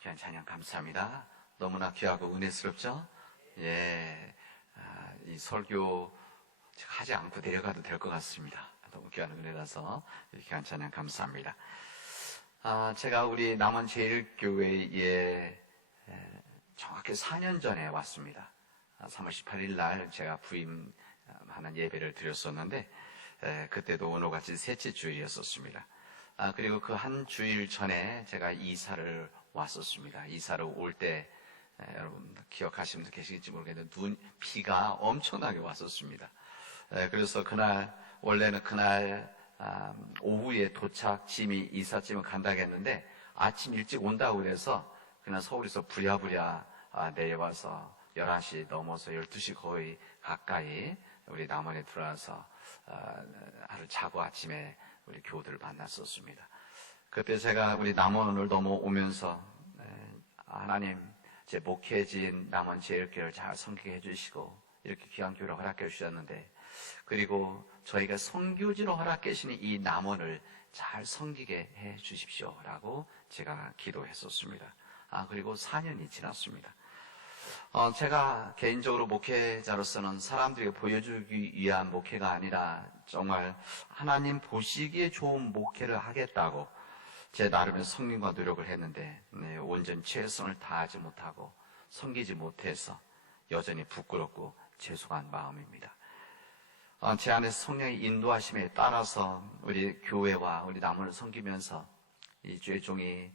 귀한 찬양 감사합니다. 너무나 귀하고 은혜스럽죠? 예, 이 설교 하지 않고 내려가도 될 것 같습니다. 너무 귀한 은혜라서 귀한 찬양 감사합니다. 제가 우리 남원 제1교회에 정확히 4년 전에 왔습니다. 3월 18일 날 제가 부임하는 예배를 드렸었는데 그때도 오늘 같이 셋째 주일이었었습니다. 그리고 그 한 주일 전에 제가 이사를 왔었습니다. 이사를 올 때 여러분 기억하시는 분 계시겠지 모르겠는데 비가 엄청나게 왔었습니다. 그래서 그날 원래는 그날 오후에 짐이 이삿짐을 간다고 했는데 아침 일찍 온다고 그래서 그냥 서울에서 부랴부랴 내려와서 11시 넘어서 12시 거의 가까이 우리 남원에 들어와서 하루 자고 아침에 우리 교우들을 만났었습니다. 그때 제가 우리 남원을 넘어오면서 하나님 제 목회진 남원 제1교회를 잘 섬기게 해주시고 이렇게 귀한 교회를 허락해 주셨는데 그리고 저희가 선교지로 허락해 주시는 이 남원을 잘 섬기게 해 주십시오라고 제가 기도했었습니다. 그리고 4년이 지났습니다. 제가 개인적으로 목회자로서는 사람들에게 보여주기 위한 목회가 아니라 정말 하나님 보시기에 좋은 목회를 하겠다고 제 나름의 성김과 노력을 했는데 온전히 최선을 다하지 못하고 섬기지 못해서 여전히 부끄럽고 죄송한 마음입니다. 제 안에서 성령의 인도하심에 따라서 우리 교회와 우리 남원을 섬기면서 이 주의 종이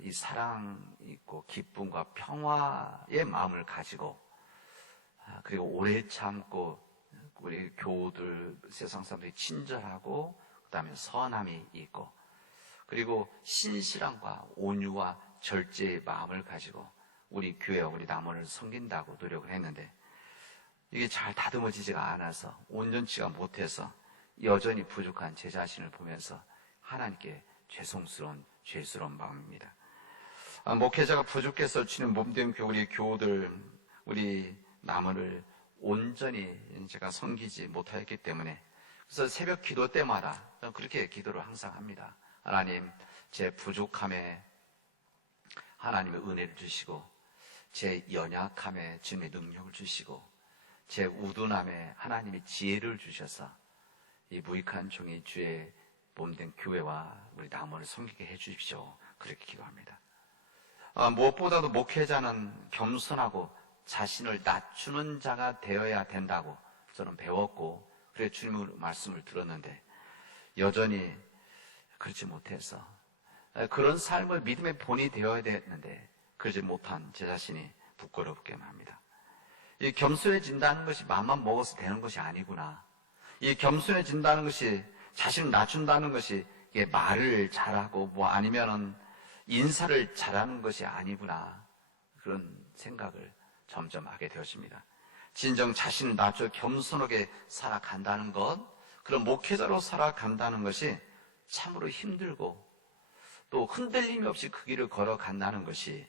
이 사랑 있고 기쁨과 평화의 마음을 가지고 그리고 오래 참고 우리 교우들 세상 사람들이 친절하고 그다음에 선함이 있고 그리고 신실함과 온유와 절제의 마음을 가지고 우리 교회와 우리 남원을 섬긴다고 노력을 했는데 이게 잘 다듬어지지가 않아서 온전치가 못해서 여전히 부족한 제 자신을 보면서 하나님께 죄스러운 마음입니다. 목회자가 부족해서 주님 몸된 우리 교우들, 우리 남원을 온전히 제가 섬기지 못하였기 때문에 그래서 새벽 기도 때마다 그렇게 기도를 항상 합니다. 하나님, 제 부족함에 하나님의 은혜를 주시고 제 연약함에 주님의 능력을 주시고 제 우둔함에 하나님의 지혜를 주셔서 이 무익한 종이 주의 몸된 교회와 우리 남원을 섬기게 해주십시오. 그렇게 기도합니다. 무엇보다도 목회자는 겸손하고 자신을 낮추는 자가 되어야 된다고 저는 배웠고 그래 주님의 말씀을 들었는데 여전히 그렇지 못해서 그런 삶을 믿음의 본이 되어야 되는데 그러지 못한 제 자신이 부끄럽게 합니다. 이 겸손해진다는 것이 마음만 먹어서 되는 것이 아니구나. 이 겸손해진다는 것이 자신을 낮춘다는 것이 이게 말을 잘하고 뭐 아니면은 인사를 잘하는 것이 아니구나. 그런 생각을 점점 하게 되었습니다. 진정 자신을 낮춰 겸손하게 살아간다는 것, 그런 목회자로 살아간다는 것이 참으로 힘들고 또 흔들림이 없이 그 길을 걸어간다는 것이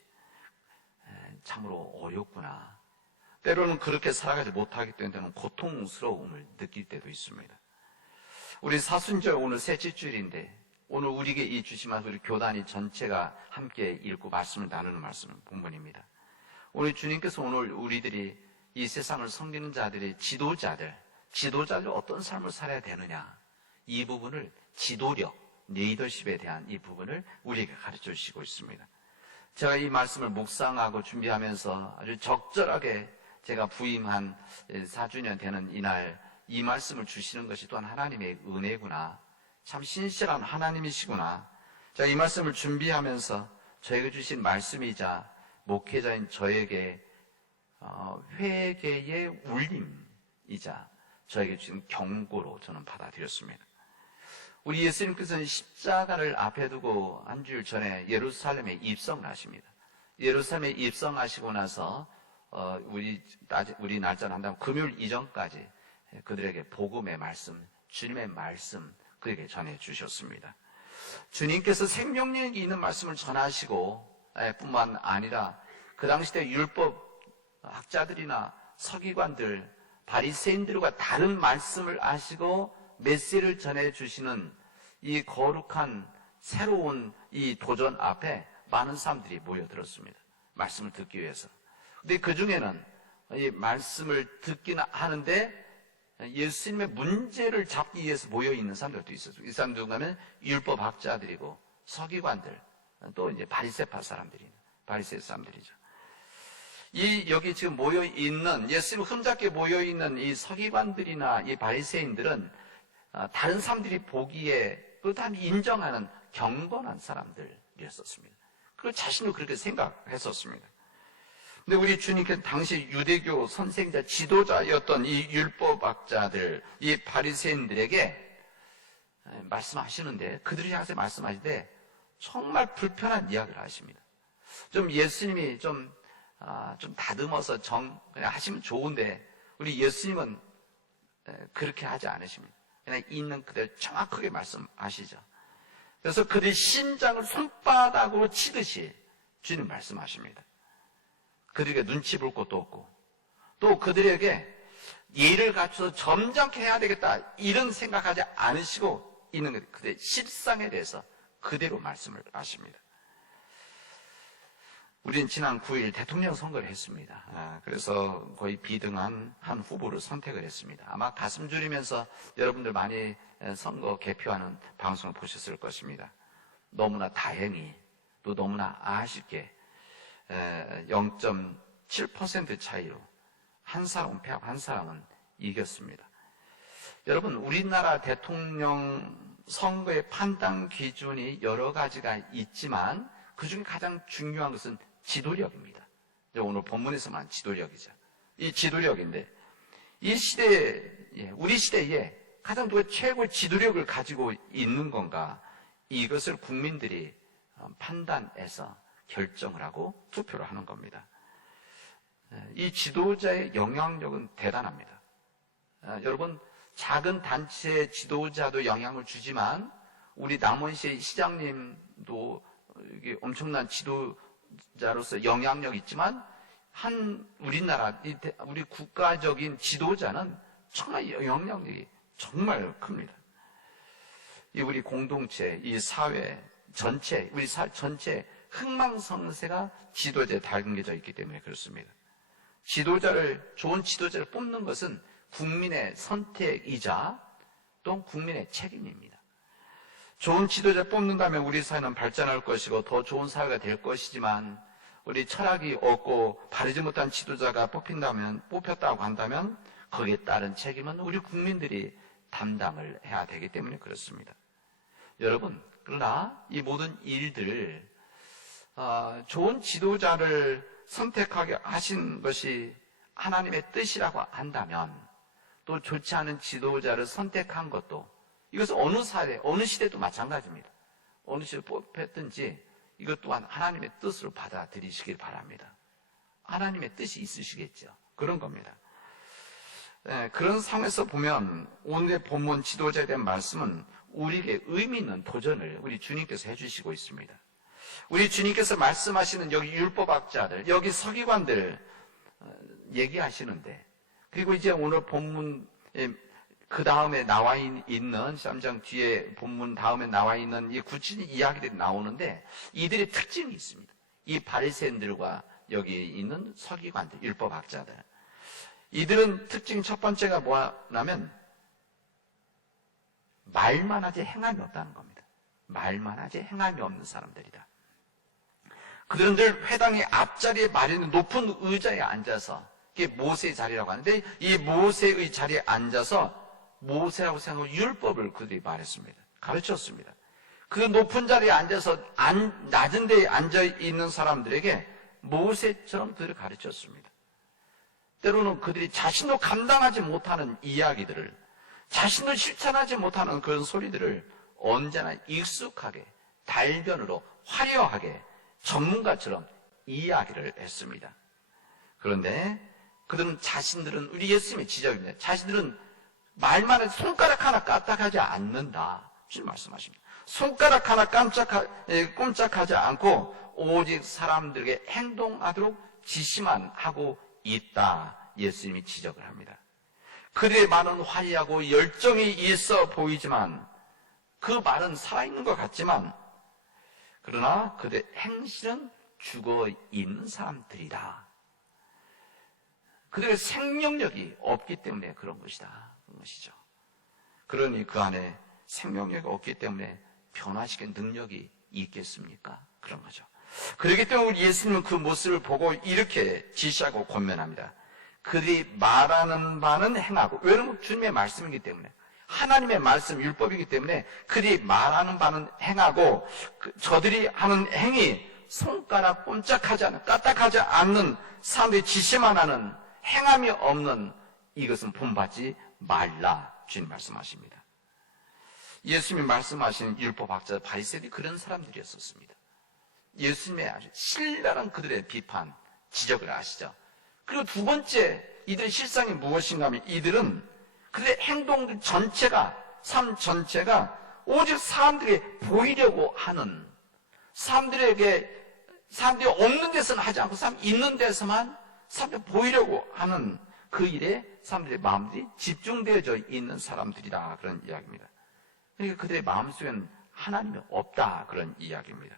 참으로 어렵구나. 때로는 그렇게 살아가지 못하기 때문에 고통스러움을 느낄 때도 있습니다. 우리 사순절 오늘 셋째 주일인데 오늘 우리에게 이 주시면 우리 교단이 전체가 함께 읽고 말씀을 나누는 말씀은 본문입니다. 오늘 주님께서 오늘 우리들이 이 세상을 섬기는 자들의 지도자들 어떤 삶을 살아야 되느냐 이 부분을 지도력, 리더십에 대한 이 부분을 우리에게 가르쳐 주시고 있습니다. 제가 이 말씀을 묵상하고 준비하면서 아주 적절하게 제가 부임한 4주년 되는 이날 이 말씀을 주시는 것이 또한 하나님의 은혜구나. 참 신실한 하나님이시구나. 제가 이 말씀을 준비하면서 저에게 주신 말씀이자 목회자인 저에게 회개의 울림이자 저에게 주신 경고로 저는 받아들였습니다. 우리 예수님께서는 십자가를 앞에 두고 한 주일 전에 예루살렘에 입성을 하십니다. 예루살렘에 입성하시고 나서 우리 날짜를 한다면 금요일 이전까지 그들에게 복음의 말씀, 주님의 말씀 그에게 전해 주셨습니다. 주님께서 생명력이 있는 말씀을 전하시고 뿐만 아니라 그 당시 때 율법 학자들이나 서기관들, 바리새인들과 다른 말씀을 아시고 메시지를 전해 주시는 이 거룩한 새로운 이 도전 앞에 많은 사람들이 모여들었습니다. 말씀을 듣기 위해서. 근데 그 중에는 이 말씀을 듣기는 하는데 예수님의 문제를 잡기 위해서 모여있는 사람들도 있었어요. 이 사람들 중에는 율법학자들이고 서기관들, 또 이제 바리새파 사람들이죠. 여기 지금 모여있는, 예수님 흠잡게 모여있는 이 서기관들이나 이 바리새인들은 다른 사람들이 보기에 또 다 인정하는 경건한 사람들이었습니다. 그걸 자신도 그렇게 생각했었습니다. 근데 우리 주님께서 당시 유대교 선생자, 지도자였던 이 율법학자들, 이 바리새인들에게 말씀하시는데, 그들이 향해서 말씀하실 때 정말 불편한 이야기를 하십니다. 좀 예수님이 좀 다듬어서 그냥 하시면 좋은데, 우리 예수님은 그렇게 하지 않으십니다. 그냥 있는 그대로 정확하게 말씀하시죠. 그래서 그들의 심장을 손바닥으로 치듯이 주님 말씀하십니다. 그들에게 눈치 볼 것도 없고, 또 그들에게 예를 갖춰서 점잖게 해야 되겠다 이런 생각하지 않으시고 있는 그들의 실상에 대해서 그대로 말씀을 하십니다. 우리는 지난 9일 대통령 선거를 했습니다. 그래서 거의 비등한 한 후보를 선택을 했습니다. 아마 가슴 졸이면서 여러분들 많이 선거 개표하는 방송을 보셨을 것입니다. 너무나 다행히, 또 너무나 아쉽게 0.7% 차이로 한 사람은 패하고 한 사람은 이겼습니다. 여러분, 우리나라 대통령 선거의 판단 기준이 여러 가지가 있지만 그 중에 가장 중요한 것은 지도력입니다. 오늘 본문에서만 지도력이죠. 이 지도력인데, 이 시대에, 우리 시대에 가장 누가 최고의 지도력을 가지고 있는 건가, 이것을 국민들이 판단해서 결정을 하고 투표를 하는 겁니다. 이 지도자의 영향력은 대단합니다. 여러분, 작은 단체의 지도자도 영향을 주지만 우리 남원시의 시장님도 이게 엄청난 지도자로서 영향력이 있지만 우리나라, 우리 국가적인 지도자는 정말 영향력이 정말 큽니다. 우리 공동체, 이 사회 전체, 우리 사회 전체 흥망성쇠가 지도자에 담겨져 있기 때문에 그렇습니다. 좋은 지도자를 뽑는 것은 국민의 선택이자 또 국민의 책임입니다. 좋은 지도자를 뽑는다면 우리 사회는 발전할 것이고 더 좋은 사회가 될 것이지만, 우리 철학이 없고 바르지 못한 지도자가 뽑혔다고 한다면 거기에 따른 책임은 우리 국민들이 담당을 해야 되기 때문에 그렇습니다. 여러분, 그러나 이 모든 일들을 좋은 지도자를 선택하게 하신 것이 하나님의 뜻이라고 한다면, 또 좋지 않은 지도자를 선택한 것도, 이것은 어느 사회, 어느 시대도 마찬가지입니다. 어느 시대 뽑혔든지 이것 또한 하나님의 뜻으로 받아들이시길 바랍니다. 하나님의 뜻이 있으시겠죠. 그런 겁니다. 그런 상황에서 보면 오늘의 본문 지도자에 대한 말씀은 우리에게 의미 있는 도전을 우리 주님께서 해주시고 있습니다. 우리 주님께서 말씀하시는 여기 율법학자들, 여기 서기관들 얘기하시는데, 그리고 이제 오늘 본문 그 다음에 나와 있는 3장 뒤에 본문 다음에 나와 있는 이 구체적인 이야기들이 나오는데, 이들의 특징이 있습니다. 이 바리새인들과 여기 있는 서기관들, 율법학자들, 이들은 특징 첫 번째가 뭐냐면 말만 하지 행함이 없다는 겁니다. 말만 하지 행함이 없는 사람들이다. 그들은 늘 회당의 앞자리에 마련된 높은 의자에 앉아서, 이게 모세의 자리라고 하는데, 이 모세의 자리에 앉아서 모세라고 생각하고 율법을 그들이 말했습니다. 가르쳤습니다. 그 높은 자리에 앉아서 낮은 데에 앉아 있는 사람들에게 모세처럼 그들을 가르쳤습니다. 때로는 그들이 자신도 감당하지 못하는 이야기들을, 자신도 실천하지 못하는 그런 소리들을 언제나 익숙하게, 달변으로 화려하게 전문가처럼 이야기를 했습니다. 그런데 자신들은 우리 예수님의 지적입니다. 자신들은 말만 해도 손가락 하나 까딱하지 않는다. 주님 말씀하십니다. 손가락 하나 꼼짝하지 않고 오직 사람들에게 행동하도록 지시만 하고 있다. 예수님이 지적을 합니다. 그들의 말은 화려하고 열정이 있어 보이지만, 그 말은 살아있는 것 같지만 그러나 그들의 행실은 죽어 있는 사람들이다. 그들의 생명력이 없기 때문에 그런 것이다. 그런 것이죠. 그러니 그 안에 생명력이 없기 때문에 변화시키는 능력이 있겠습니까? 그런 거죠. 그렇기 때문에 우리 예수님은 그 모습을 보고 이렇게 지시하고 권면합니다. 그들이 말하는 바는 행하고, 왜냐하면 주님의 말씀이기 때문에, 하나님의 말씀, 율법이기 때문에 그들이 말하는 바는 행하고, 저들이 하는 행위, 손가락 꼼짝하지 않는, 까딱하지 않는 사람들이 지시만 하는 행함이 없는 이것은 본받지 말라. 주님 말씀하십니다. 예수님이 말씀하신 율법학자 바리새인들이 그런 사람들이었었습니다. 예수님의 아주 신랄한 그들의 비판, 지적을 아시죠? 그리고 두 번째, 이들의 실상이 무엇인가 하면 이들은 그들의 행동들 전체가, 삶 전체가 오직 사람들에게 보이려고 하는, 사람들이 없는 데서는 하지 않고 사람 있는 데서만 사람들이 보이려고 하는 그 일에 사람들의 마음들이 집중되어져 있는 사람들이다. 그런 이야기입니다. 그러니까 그들의 마음속에는 하나님이 없다. 그런 이야기입니다.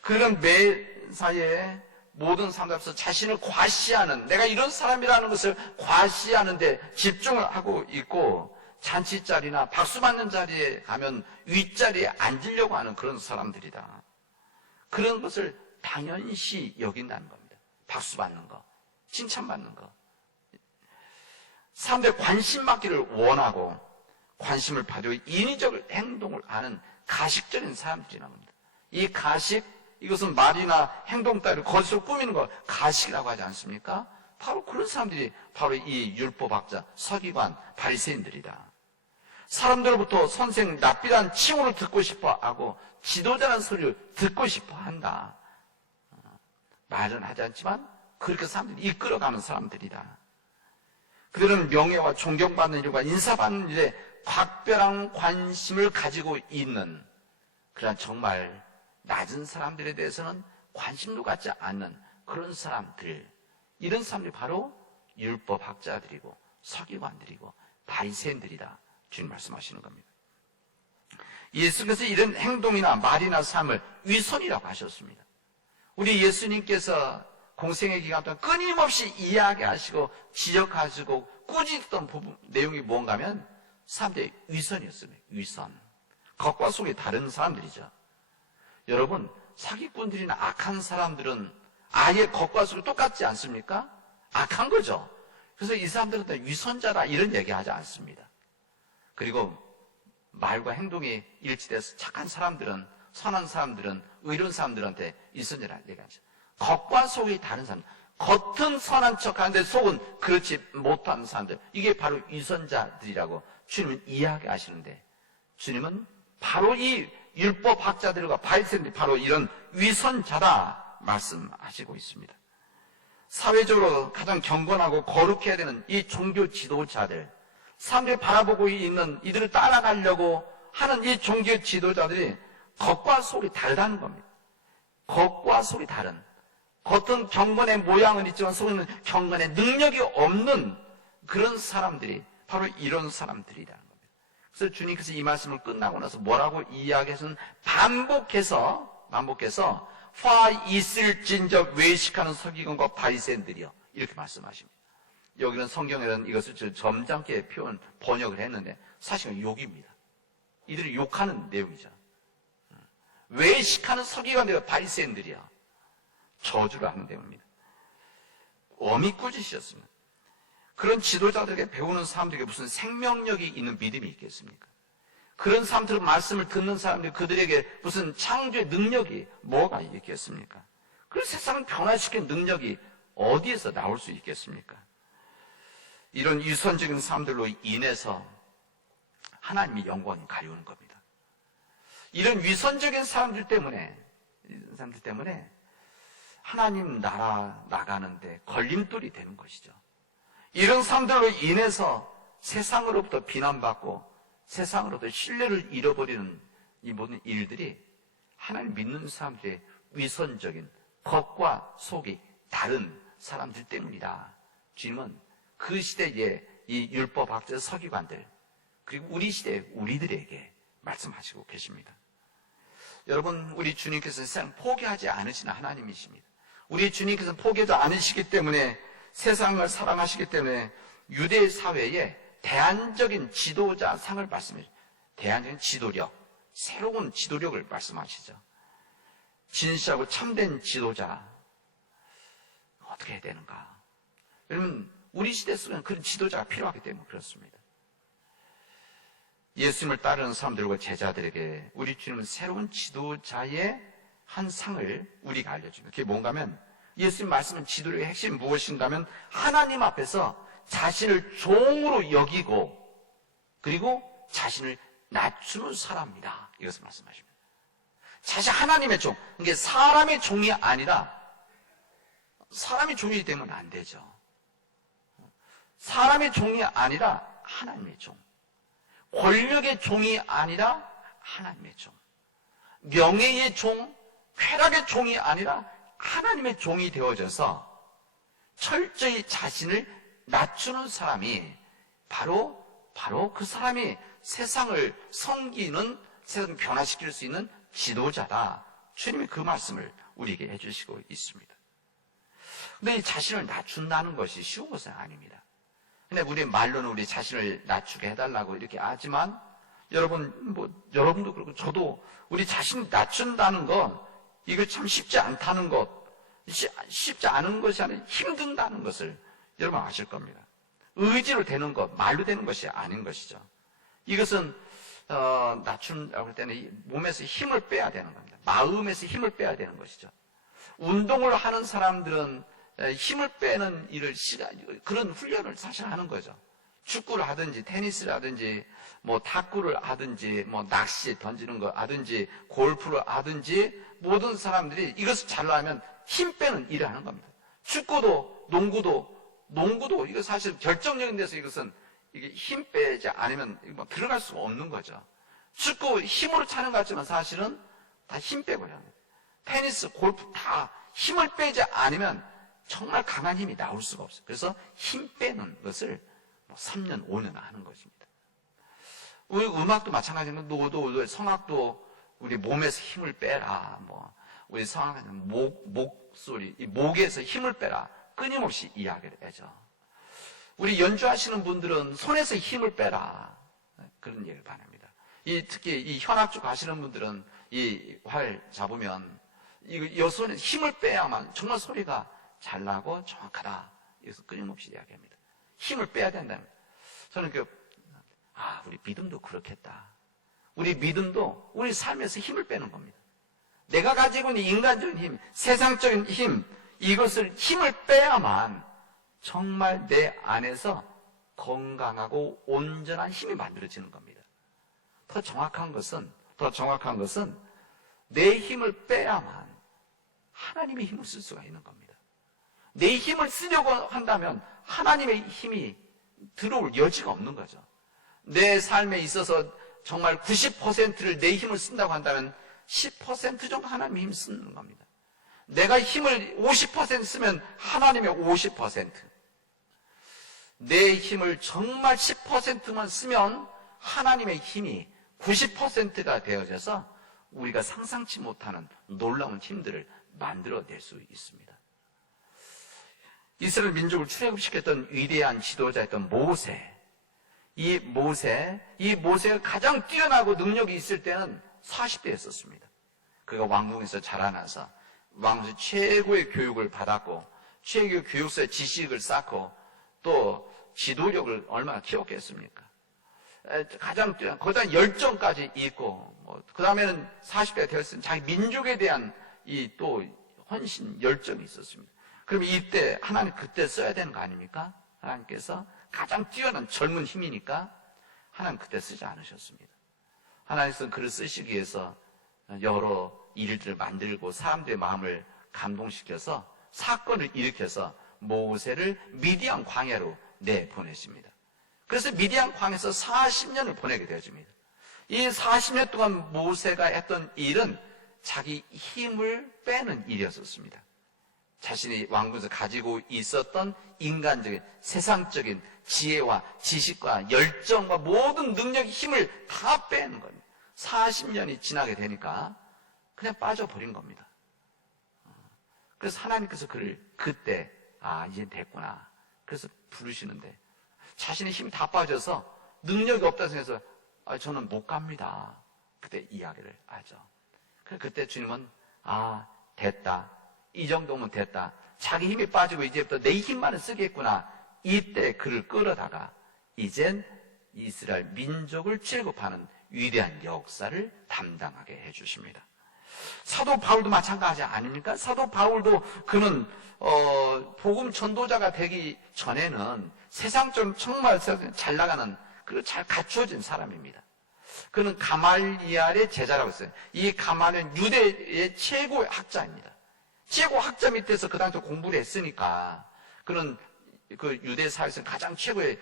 그런 매사에 모든 사람들 앞에서 자신을 과시하는, 내가 이런 사람이라는 것을 과시하는 데 집중을 하고 있고, 잔치자리나 박수 받는 자리에 가면 윗자리에 앉으려고 하는 그런 사람들이다. 그런 것을 당연시 여긴다는 겁니다. 박수 받는 거, 칭찬받는 거. 사람들의 관심 받기를 원하고 관심을 받고 인위적 행동을 하는 가식적인 사람들이라는 겁니다. 이 가식, 이것은 말이나 행동 따위로 거짓으로 꾸미는 걸 가식이라고 하지 않습니까? 바로 그런 사람들이 바로 이 율법학자, 서기관, 바리새인들이다. 사람들로부터 선생, 랍비라는 칭호를 듣고 싶어 하고 지도자라는 소리를 듣고 싶어 한다. 말은 하지 않지만 그렇게 사람들이 이끌어가는 사람들이다. 그들은 명예와 존경받는 일과 인사받는 일에 각별한 관심을 가지고 있는, 그러나 정말 낮은 사람들에 대해서는 관심도 갖지 않는 그런 사람들, 이런 사람들이 바로 율법학자들이고 서기관들이고 바리새인들이다. 주님 말씀하시는 겁니다. 예수께서 이런 행동이나 말이나 삶을 위선이라고 하셨습니다. 우리 예수님께서 공생의 기간 동안 끊임없이 이야기하시고 지적하시고 꾸짖던 부분, 내용이 뭔가 하면 사람들의 위선이었습니다. 위선. 겉과 속이 다른 사람들이죠. 여러분, 사기꾼들이나 악한 사람들은 아예 겉과 속이 똑같지 않습니까? 악한 거죠. 그래서 이 사람들은 위선자다 이런 얘기하지 않습니다. 그리고 말과 행동이 일치돼서 착한 사람들은, 선한 사람들은, 의로운 사람들한테 위선자라 얘기하죠. 겉과 속이 다른 사람, 겉은 선한 척하는데 속은 그렇지 못한 사람들, 이게 바로 위선자들이라고 주님은 이야기하시는데, 주님은 바로 이 율법학자들과 바리새인들이 바로 이런 위선자다 말씀하시고 있습니다. 사회적으로 가장 경건하고 거룩해야 되는 이 종교 지도자들, 사람들이 바라보고 있는 이들을 따라가려고 하는 이 종교 지도자들이 겉과 속이 다르다는 겁니다. 겉과 속이 다른, 겉은 경건의 모양은 있지만 속에는 경건의 능력이 없는 그런 사람들이 바로 이런 사람들이라는 겁니다. 그래서 주님께서 이 말씀을 끝나고 나서 뭐라고 이야기해서는 반복해서 화 있을진저 외식하는 서기관과 바리새인들이요, 이렇게 말씀하십니다. 여기는 성경에는 이것을 점잖게 번역을 했는데 사실은 욕입니다. 이들이 욕하는 내용이죠. 외식하는 서기관들과 바리새인들이요, 저주를 하는 내용입니다. 엄히 꾸짖으셨습니다. 그런 지도자들에게 배우는 사람들에게 무슨 생명력이 있는 믿음이 있겠습니까? 그런 사람들 말씀을 듣는 사람들, 그들에게 무슨 창조의 능력이 뭐가 있겠습니까? 그 세상을 변화시키는 능력이 어디에서 나올 수 있겠습니까? 이런 유선적인 사람들로 인해서 하나님의 영광이 가려우는 겁니다. 이런 위선적인 사람들 때문에 하나님 나라 나가는데 걸림돌이 되는 것이죠. 이런 사람들로 인해서 세상으로부터 비난받고 세상으로부터 신뢰를 잃어버리는 이 모든 일들이 하나님 믿는 사람들의 위선적인 겉과 속이 다른 사람들 때문이다. 주님은 그 시대의 이 율법학자 서기관들, 그리고 우리 시대의 우리들에게 말씀하시고 계십니다. 여러분, 우리 주님께서 세상 포기하지 않으시는 하나님이십니다. 우리 주님께서 포기하지 않으시기 때문에 세상을 사랑하시기 때문에 유대 사회에 대안적인 지도자 상을 말씀해요. 대안적인 지도력, 새로운 지도력을 말씀하시죠. 진실하고 참된 지도자 어떻게 해야 되는가? 여러분, 우리 시대 속에는 그런 지도자가 필요하기 때문에 그렇습니다. 예수님을 따르는 사람들과 제자들에게 우리 주님은 새로운 지도자의 한 상을 우리가 알려줍니다. 그게 뭔가 하면 예수님 말씀은 지도력의 핵심이 무엇인가 하면 하나님 앞에서 자신을 종으로 여기고 그리고 자신을 낮추는 사람이다. 이것을 말씀하십니다. 사실 하나님의 종, 이게 사람의 종이 아니라 사람의 종이 되면 안 되죠. 사람의 종이 아니라 하나님의 종. 권력의 종이 아니라 하나님의 종. 명예의 종, 쾌락의 종이 아니라 하나님의 종이 되어져서 철저히 자신을 낮추는 사람이 바로 그 사람이 세상을 섬기는, 세상을 변화시킬 수 있는 지도자다. 주님이 그 말씀을 우리에게 해주시고 있습니다. 근데 이 자신을 낮춘다는 것이 쉬운 것은 아닙니다. 근데 우리 말로는 우리 자신을 낮추게 해달라고 이렇게 하지만 여러분도 그렇고 저도 우리 자신을 낮춘다는 것, 이거 참 쉽지 않다는 것, 쉽지 않은 것이 아니라 힘든다는 것을 여러분 아실 겁니다. 의지로 되는 것, 말로 되는 것이 아닌 것이죠. 이것은 낮춘다고 할 때는 몸에서 힘을 빼야 되는 겁니다. 마음에서 힘을 빼야 되는 것이죠. 운동을 하는 사람들은 힘을 빼는 그런 훈련을 사실 하는 거죠. 축구를 하든지 테니스를 하든지 탁구를 하든지 낚시 던지는 거 하든지 골프를 하든지 모든 사람들이 이것을 잘하면 힘 빼는 일을 하는 겁니다. 축구도 농구도 이거 사실 결정적인 데서 이것은 이게 힘 빼지 않으면 들어갈 수가 없는 거죠. 축구 힘으로 차는 것 같지만 사실은 다 힘 빼고 해야 합니다. 테니스, 골프 다 힘을 빼지 않으면 정말 강한 힘이 나올 수가 없어요. 그래서 힘 빼는 것을 3년, 5년 하는 것입니다. 우리 음악도 마찬가지로 노도, 성악도 우리 몸에서 힘을 빼라. 우리 성악은 목소리, 이 목에서 힘을 빼라. 끊임없이 이야기를 하죠. 우리 연주하시는 분들은 손에서 힘을 빼라. 그런 얘기를 바랍니다. 특히 이 현악 쪽 하시는 분들은 이 활 잡으면 이 손에 힘을 빼야만 정말 소리가 잘 나고 정확하다. 이것을 끊임없이 이야기합니다. 힘을 빼야 된다는 거예요. 저는 우리 믿음도 그렇겠다. 우리 믿음도 우리 삶에서 힘을 빼는 겁니다. 내가 가지고 있는 인간적인 힘, 세상적인 힘, 이것을 힘을 빼야만 정말 내 안에서 건강하고 온전한 힘이 만들어지는 겁니다. 더 정확한 것은 내 힘을 빼야만 하나님의 힘을 쓸 수가 있는 겁니다. 내 힘을 쓰려고 한다면 하나님의 힘이 들어올 여지가 없는 거죠. 내 삶에 있어서 정말 90%를 내 힘을 쓴다고 한다면 10% 정도 하나님의 힘을 쓰는 겁니다. 내가 힘을 50% 쓰면 하나님의 50%. 내 힘을 정말 10%만 쓰면 하나님의 힘이 90%가 되어져서 우리가 상상치 못하는 놀라운 힘들을 만들어낼 수 있습니다. 이스라엘 민족을 출애굽시켰던 위대한 지도자였던 모세. 이 모세가 가장 뛰어나고 능력이 있을 때는 40대였었습니다. 그가 왕궁에서 자라나서 왕궁에서 최고의 교육을 받았고 최고의 교육서의 지식을 쌓고 또 지도력을 얼마나 키웠겠습니까? 가장 뛰어난 거기다 열정까지 있고 그 다음에는 40대가 되었으면 자기 민족에 대한 이 또 헌신 열정이 있었습니다. 그럼 이때 하나님 그때 써야 되는 거 아닙니까? 하나님께서 가장 뛰어난 젊은 힘이니까 하나님 그때 쓰지 않으셨습니다. 하나님께서는 그를 쓰시기 위해서 여러 일들을 만들고 사람들의 마음을 감동시켜서 사건을 일으켜서 모세를 미디안 광야로 내보내십니다. 그래서 미디안 광야에서 40년을 보내게 되어집니다. 이 40년 동안 모세가 했던 일은 자기 힘을 빼는 일이었습니다. 자신이 왕궁에서 가지고 있었던 인간적인 세상적인 지혜와 지식과 열정과 모든 능력의 힘을 다 빼는 겁니다. 40년이 지나게 되니까 그냥 빠져버린 겁니다. 그래서 하나님께서 그를 그때 이제 됐구나. 그래서 부르시는데 자신의 힘이 다 빠져서 능력이 없다 생각해서 저는 못 갑니다. 그때 이야기를 하죠. 그때 주님은 됐다. 이 정도면 됐다. 자기 힘이 빠지고 이제부터 내 힘만을 쓰겠구나. 이때 그를 끌어다가 이젠 이스라엘 민족을 취급하는 위대한 역사를 담당하게 해주십니다. 사도 바울도 마찬가지 아닙니까? 사도 바울도 그는 복음 전도자가 되기 전에는 세상적으로 정말 잘 나가는 그리고 잘 갖추어진 사람입니다. 그는 가말리엘의 제자라고 했어요. 이 가말리엘은 유대의 최고의 학자입니다. 최고 학자 밑에서 그 당시 공부를 했으니까 그는 그 유대 사회에서 가장 최고의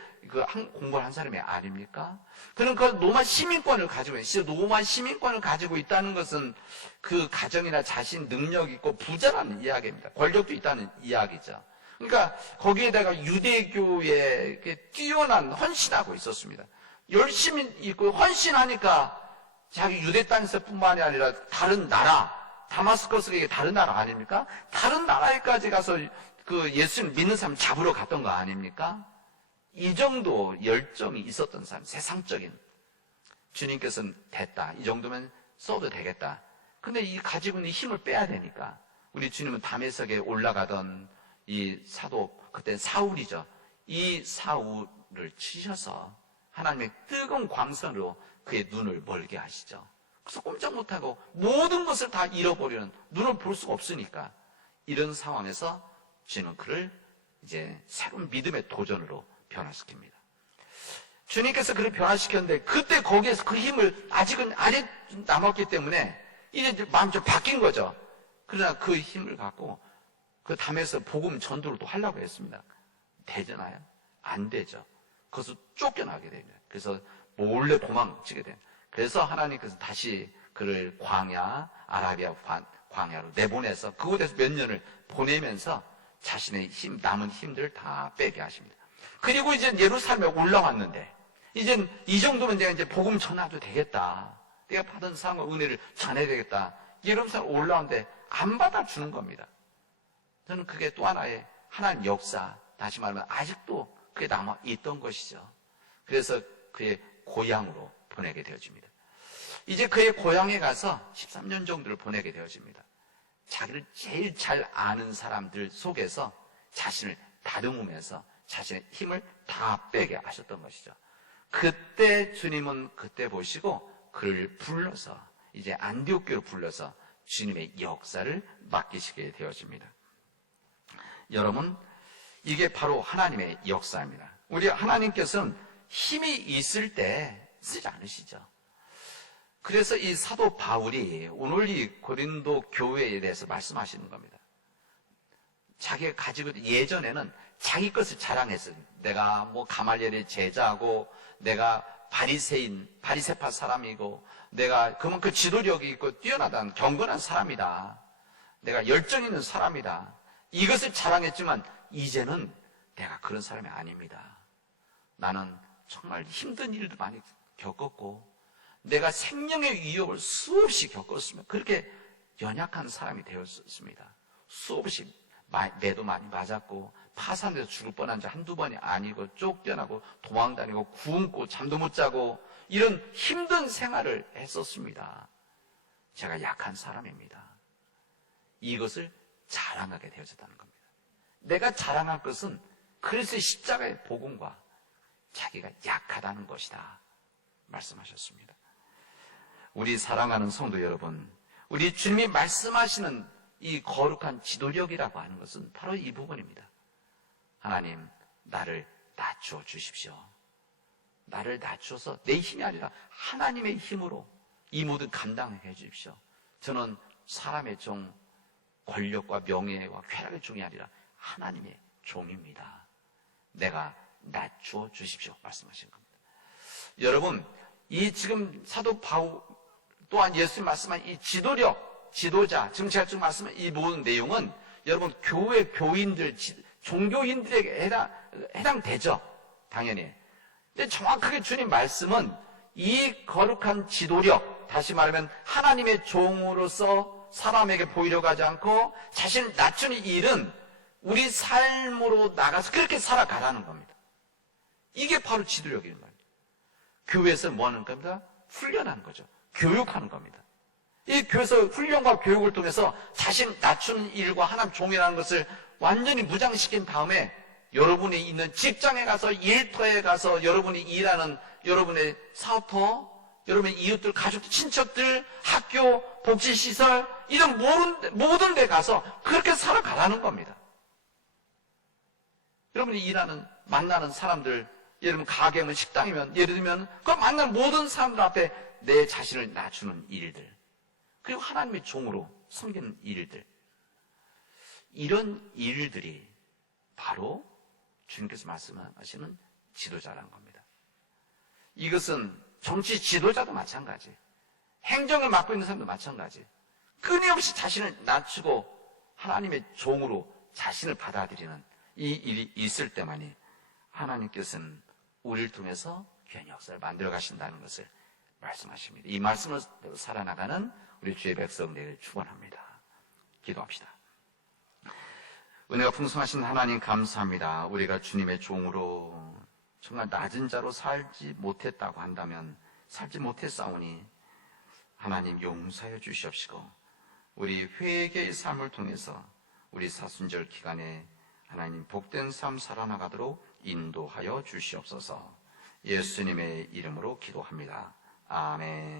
공부를 한 사람이 아닙니까? 그는 그 로마 시민권을 가지고 있어요. 로마 시민권을 가지고 있다는 것은 그 가정이나 자신 능력이 있고 부자라는 이야기입니다. 권력도 있다는 이야기죠. 그러니까 거기에다가 유대교에 뛰어난 헌신하고 있었습니다. 열심히 있고 헌신하니까 자기 유대 땅에서뿐만이 아니라 다른 나라, 다마스커스가 다른 나라 아닙니까? 다른 나라에까지 가서 그 예수님 믿는 사람 잡으러 갔던 거 아닙니까? 이 정도 열정이 있었던 사람, 세상적인. 주님께서는 됐다. 이 정도면 써도 되겠다. 근데 이 가지고 있는 힘을 빼야 되니까. 우리 주님은 다메섹에 올라가던 이 사도, 그때 사울이죠. 이 사울을 치셔서 하나님의 뜨거운 광선으로 그의 눈을 멀게 하시죠. 그래서 꼼짝 못하고 모든 것을 다 잃어버리는, 눈을 볼 수가 없으니까 이런 상황에서 주님은 그를 이제 새로운 믿음의 도전으로 변화시킵니다. 주님께서 그를 변화시켰는데 그때 거기에서 그 힘을 아직은 안에 남았기 때문에 이제 마음이 좀 바뀐 거죠. 그러나 그 힘을 갖고 그 담에서 복음 전도를 또 하려고 했습니다. 되잖아요? 안 되죠. 거기서 쫓겨나게 됩니다. 그래서 몰래 도망치게 됩니다. 그래서 하나님께서 다시 그를 아라비아 광야로 내보내서 그곳에서 몇 년을 보내면서 자신의 남은 힘들을 다 빼게 하십니다. 그리고 이제 예루살렘에 올라왔는데, 이제 이 정도면 내가 이제 복음 전해도 되겠다. 내가 받은 사랑과 은혜를 전해야 되겠다. 예루살렘 올라왔는데 안 받아주는 겁니다. 저는 그게 또 하나의 하나님 역사, 다시 말하면 아직도 그게 남아 있던 것이죠. 그래서 그의 고향으로 보내게 되어집니다. 이제 그의 고향에 가서 13년 정도를 보내게 되어집니다. 자기를 제일 잘 아는 사람들 속에서 자신을 다듬으면서 자신의 힘을 다 빼게 하셨던 것이죠. 그때 주님은 그때 보시고 그를 불러서 이제 안디옥교로 불러서 주님의 역사를 맡기시게 되어집니다. 여러분, 이게 바로 하나님의 역사입니다. 우리 하나님께서는 힘이 있을 때 쓰지 않으시죠. 그래서 이 사도 바울이 오늘 이 고린도 교회에 대해서 말씀하시는 겁니다. 자기가 가지고 예전에는 자기 것을 자랑했어요. 내가 뭐 가말리엘의 제자고, 내가 바리새파 사람이고, 내가 그만큼 지도력이 있고 뛰어나다는 경건한 사람이다. 내가 열정 있는 사람이다. 이것을 자랑했지만 이제는 내가 그런 사람이 아닙니다. 나는 정말 힘든 일도 많이 겪었고 내가 생명의 위협을 수없이 겪었으면 그렇게 연약한 사람이 되었습니다. 수없이 매도 많이 맞았고 파산돼서 죽을 뻔한 자 한두 번이 아니고 쫓겨나고 도망다니고 굶고 잠도 못 자고 이런 힘든 생활을 했었습니다. 제가 약한 사람입니다. 이것을 자랑하게 되어졌다는 겁니다. 내가 자랑할 것은 그리스도의 십자가의 복음과 자기가 약하다는 것이다 말씀하셨습니다. 우리 사랑하는 성도 여러분, 우리 주님이 말씀하시는 이 거룩한 지도력이라고 하는 것은 바로 이 부분입니다. 하나님, 나를 낮춰 주십시오. 나를 낮춰서 내 힘이 아니라 하나님의 힘으로 이 모든 감당해 주십시오. 저는 사람의 종, 권력과 명예와 쾌락의 종이 아니라 하나님의 종입니다. 내가 낮춰 주십시오 말씀하신 겁니다. 여러분, 이 지금 사도 바울 또한 예수님 말씀한 이 지도력, 지도자, 지금 제가 지금 말씀한 이 모든 내용은 여러분 교회 교인들, 종교인들에게 해당되죠. 당연히. 근데 정확하게 주님 말씀은 이 거룩한 지도력, 다시 말하면 하나님의 종으로서 사람에게 보이려고 하지 않고 자신을 낮추는 일은 우리 삶으로 나가서 그렇게 살아가라는 겁니다. 이게 바로 지도력인 거예요. 교회에서 뭐 하는 겁니다? 훈련하는 거죠. 교육하는 겁니다. 이 교회에서 훈련과 교육을 통해서 자신 낮추는 일과 하나님 종이라는 것을 완전히 무장시킨 다음에 여러분이 있는 직장에 가서, 일터에 가서, 여러분이 일하는 여러분의 사업터, 여러분의 이웃들, 가족들, 친척들, 학교, 복지시설, 이런 모든 데 가서 그렇게 살아가라는 겁니다. 여러분이 일하는, 만나는 사람들, 예를 들면 가게면 식당이면, 예를 들면 그 만나는 모든 사람들 앞에 내 자신을 낮추는 일들, 그리고 하나님의 종으로 섬기는 일들, 이런 일들이 바로 주님께서 말씀하시는 지도자라는 겁니다. 이것은 정치 지도자도 마찬가지, 행정을 맡고 있는 사람도 마찬가지, 끊임없이 자신을 낮추고 하나님의 종으로 자신을 받아들이는 이 일이 있을 때만이 하나님께서는 우리를 통해서 귀한 역사를 만들어 가신다는 것을 말씀하십니다. 이 말씀을 살아나가는 우리 주의 백성들을 축원합니다. 기도합시다. 은혜가 풍성하신 하나님 감사합니다. 우리가 주님의 종으로 정말 낮은 자로 살지 못했다고 한다면, 살지 못했사오니 하나님 용서해 주시옵시고, 우리 회개의 삶을 통해서 우리 사순절 기간에 하나님 복된 삶 살아나가도록 인도하여 주시옵소서. 예수님의 이름으로 기도합니다. 아멘.